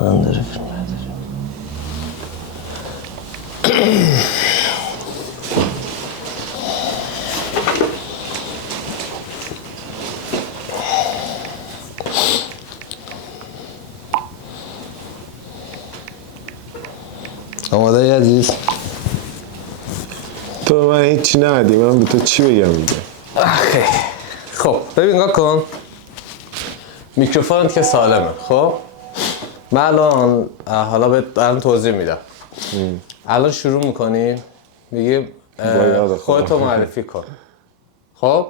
من داره فیلم نداره. آماده ای عزیز؟ تو من هیچی ندی، من به تو چی بگم دیگه؟ خب ببین نگاه کن، میکروفونت که سالمه. خب من الان حالا بهت الان توضیح میدم. الان شروع میکنی میگی خودتو معرفی کن. خب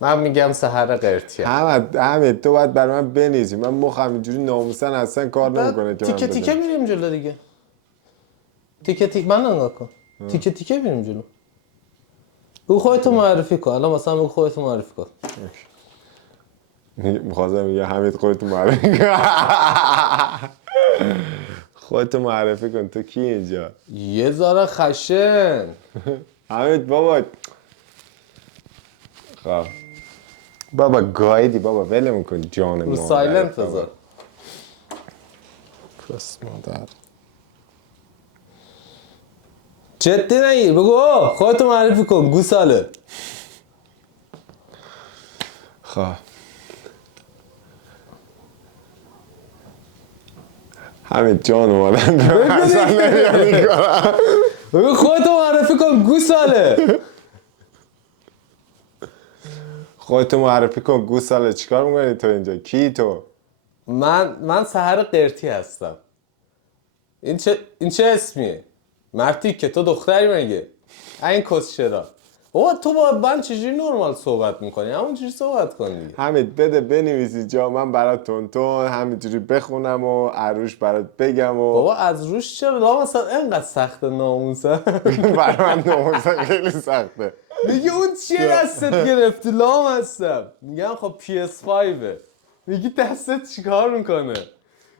من میگم سحر قرطیه. حمید تو باید برای من بنویسی، من مخم اینجوری ناموسن اصلا کار نمیکنه که من تیکه تیکه میریم جلو دیگه. تیکه تیکه من نگاه کن. تیکه تیکه میریم جلو. بگو خودتو معرفی کن. الان مثلا بگو خودتو معرفی کن. میخواستم میگه حمید خودتو معرفی کن. خودتو معرفی کن، تو کی اینجا؟ یه ذره خشن. حمید بابا. خب بابا گایدی بابا، ولم کن جان رو ما. سایلنت بذار. پس مادر. جدی نگیر، بگو خودتو معرفی کن گوساله. خب حمید جان اومدن اصلا نمیاد کنم. بگو خودتو معرفی کن گوساله. خودتو معرفی کن گوساله. چیکار میکنی تو اینجا؟ کی تو؟ من سحر قرطی هستم. این چه اسمیه؟ مرتی که تو دختری مگه؟ این کسچرا. بابا تو با من چجوری نرمال صحبت میکنی؟ همونجوری صحبت کن دیگه. حمید بده بنویسی جا، من برات تون همینجوری بخونم و عروش برات بگم و بابا از روش چرا؟ لا مثلا اینقدر سخت ناموسه. برای من ناموسن خیلی سخته. میگه اون چیه دستت گرفتی؟ لام هستم. میگم خب PS5 میگی دستت چیکار میکنه؟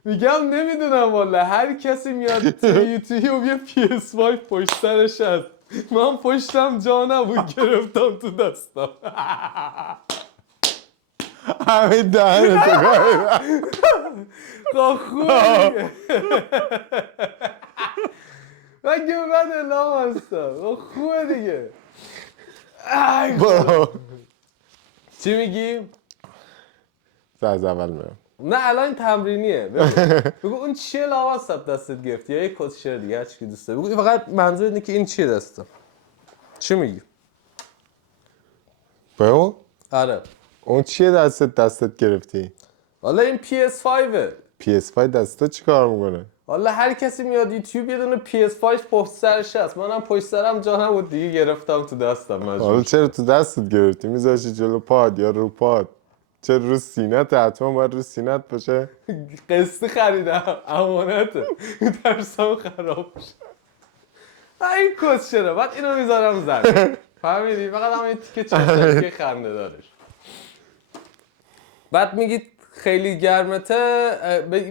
میگم نمیدونم والا، هر کسی میاد تو یوتیوب یه PS5 پشت سرش هست. من پشتم جا نبود گرفتم تو دستم. حمید دهنتو گاهیدم. خب خوبه دیگه. مگه من لام هستم؟ خب خوبه دیگه. چی میگی؟ از اول میرم. نه الان این تمرینیه. بگو اون چیه لامصب دستت گرفتی یا یه کسچر دیگه هر چی دوست داری. بگو فقط منظور اینه که این چیه دستم. چی میگی؟ بگو آره. اون چیه دستت گرفتی؟ والا این PS5 PS5 دستت چیکار میکنه؟ والا هر کسی میاد یوتیوب یه دونه PS5 پشت سرش هست. منم پشت سرم جا نبود دیگه گرفتم تو دستم مجبور. حالا چرا تو دستت گرفتی؟ میذاشی جلو پاد یا رو پاد؟ چرا رو سینت؟ حتما باید رو سینت باشه. قسطی خریدم امانته. ترسم خراب بشه. این کسچره. بعد اینو میذارم زمین. فهمیدی؟ فقط هم این تیکه چشمکی خنده دارش. بعد میگی خیلی گرمته،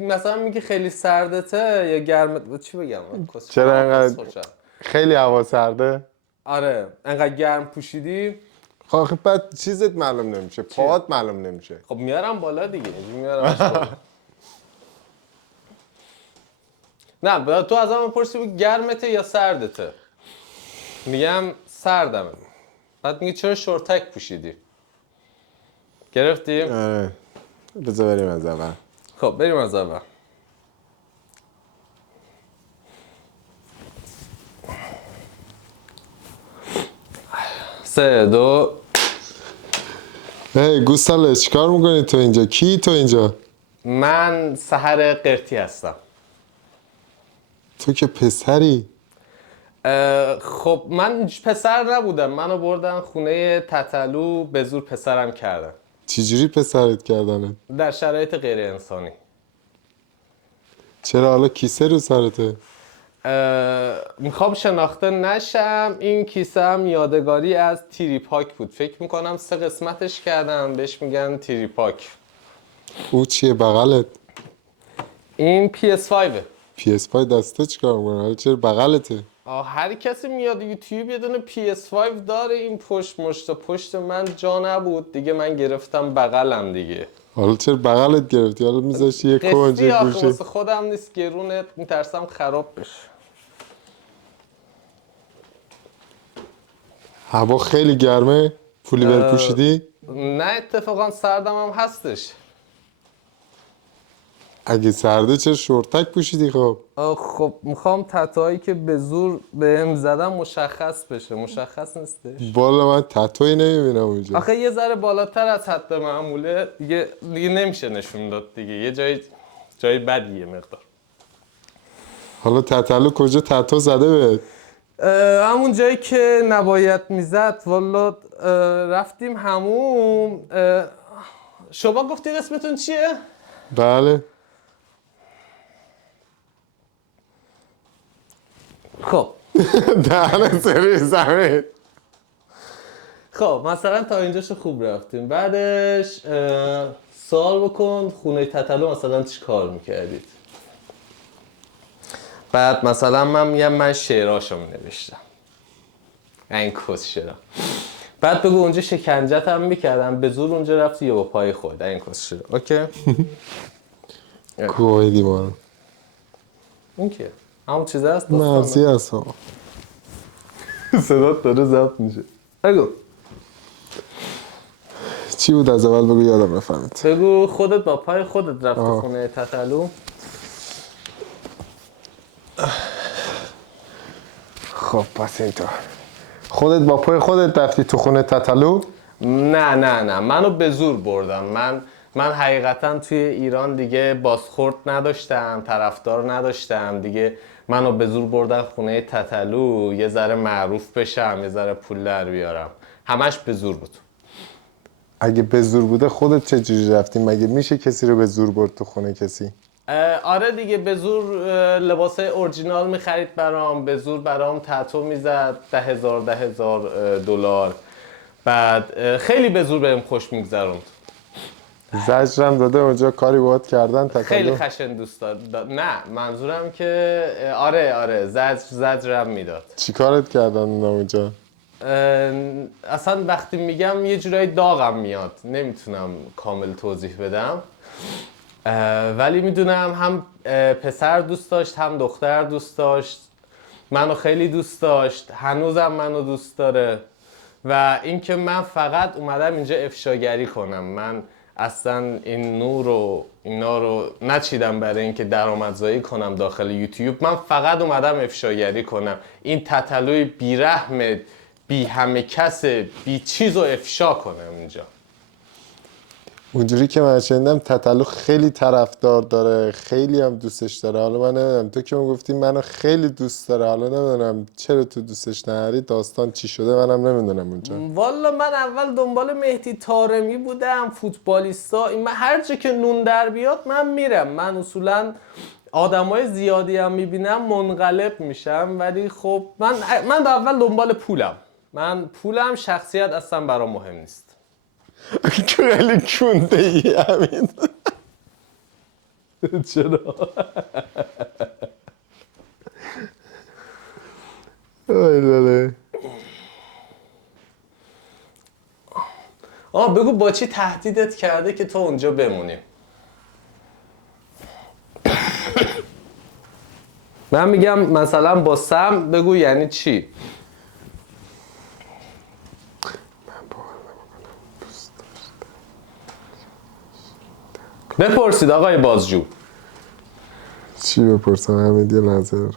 مثلا میگی خیلی سردته یا گرمته. چی بگم؟ چرا انقدر خیلی هوا سرده؟ آره انقدر گرم پوشیدی. خب بعد چیزت معلوم نمیشه، پاهات معلوم نمیشه. خب میارم بالا دیگه. میارمش بالا. نه تو از من پرسی گرمته یا سردته؟ میگم سردمه. بعد میگی چرا شورتک پوشیدی؟ گرفتی؟ آره بذار بریم از اول. خب بریم از اول. سه دو. هی گوساله چیکار میکنی تو اینجا؟ کی تو اینجا؟ من سحر قرطی هستم. تو که پسری. خب من پسر نبودم. منو بردن خونه تتلو به زور پسرم کردن. چجوری پسرت کردنه؟ در شرایط غیر انسانی. چرا حالا کیسه رو سرته؟ میخوام شناخته نشم. این کیسه هم یادگاری از تریپاک بود. فکر میکنم 3 قسمتش کردم. بهش میگن تریپاک. او چیه بغلت؟ این PS5 PS5 دسته چیکار میکنه؟ حالا چرا بغلته؟ هر کسی میاد یوتیوب یه دونه PS5 داره، این پشت من جا نبود دیگه، من گرفتم بغلم دیگه. حالا چرا بغلت گرفتی؟ حالا میذاشی یه کنج قسطی آخه گوشه. واسه خودم نیست، گرونه، میترسم خراب بشه. هوا خیلی گرمه. پولیور پوشیدی؟ نه اتفاقا سردم هم هستش. اگه سرده چرا شورتک پوشیدی خب؟ خب میخوام تتوهایی که به زور بهم زدم مشخص بشه. مشخص نیستش. بالا من تتویی نمیبینم اونجا. آخه یه ذره بالاتر از حد معموله دیگه نمیشه نشون داد دیگه، یه جای بدیه مقدار. حالا تتلو کجا تتو زده بهت؟ همون جایی که نباید میزد. والا رفتیم هموم. شما گفتید اسمتون چیه؟ بله. خب دهن سری زمین. خب مثلا تا اینجاشو خوب رفتیم. بعدش سوال بکن خونه تتلو مثلا چی کار میکردید؟ بعد مثلا من میگم من شعراشو مینوشتم، این کس شعرا. بعد بگو اونجا شکنجت هم میکردم، به زور اونجا رفتی یا با پای خود، این کس شعرا. اوکی؟ کوهیدی ما اون که همون چیزه هست. مرسی هست ها. صدات داره ضبط میشه. بگو چی بود از اول بگو یادم نفهمید. بگو خودت با پای خودت رفتی خونه تتلو. خب پس اینطور خودت با پای خودت رفتی تو خونه تتلو؟ نه منو به زور بردم. من حقیقتا توی ایران دیگه بازخورد نداشتم، طرفدار نداشتم دیگه. منو به زور بردن خونه تتلو یه ذره معروف بشم، یه ذره پول در بیارم. همش به زور بود. اگه به زور بوده خودت چجوری رفتی؟ مگه میشه کسی رو به زور برد تو خونه کسی؟ آره دیگه به زور لباسای اورجینال میخرید برام، به زور برام تتو میزد، $10,000 بعد خیلی به زور بهم خوش میگذروند. زجرم داده اونجا کاری باهات کردن تتلو؟ خیلی خشن دوست داد. نه منظورم که آره زجرم میداد. چی کارت کردن اونجا؟ اصلا وقتی میگم یه جورایی داغم میاد، نمیتونم کامل توضیح بدم، ولی میدونم هم پسر دوست داشت هم دختر دوست داشت. منو خیلی دوست داشت، هنوزم منو دوست داره. و اینکه من فقط اومدم اینجا افشاگری کنم. من اصلا این نور و اینا رو نچیدم برای اینکه درآمدزایی کنم داخل یوتیوب. من فقط اومدم افشاگری کنم. این تتلوی بیرحم بی همه کس بی چیز رو افشا کنم اینجا. اونجوری که من شنیدم تتلو خیلی طرفدار داره، خیلی هم دوستش داره. حالا من نمیدونم، تو که گفتی منو خیلی دوست داره، حالا نمیدونم چرا تو دوستش نداری، داستان چی شده منم نمیدونم اونجا. والا من اول دنبال مهدی طارمی بودم، فوتبالیستا. من هر جا که نون در بیاد من میرم. من اصولا آدمای زیادی هم میبینم منقلب میشم، ولی خب من اول دنبال پولم. من پولم، شخصیت اصلا برام مهم نیست. خیلی کنده ای همین. چرا؟ آیلاله. بگو با چی تهدیدت کرده که تو اونجا بمونی؟ من میگم مثلا با سم بگو یعنی چی؟ بپرسید آقای بازجو. چی بپرسم؟ همین یه نظر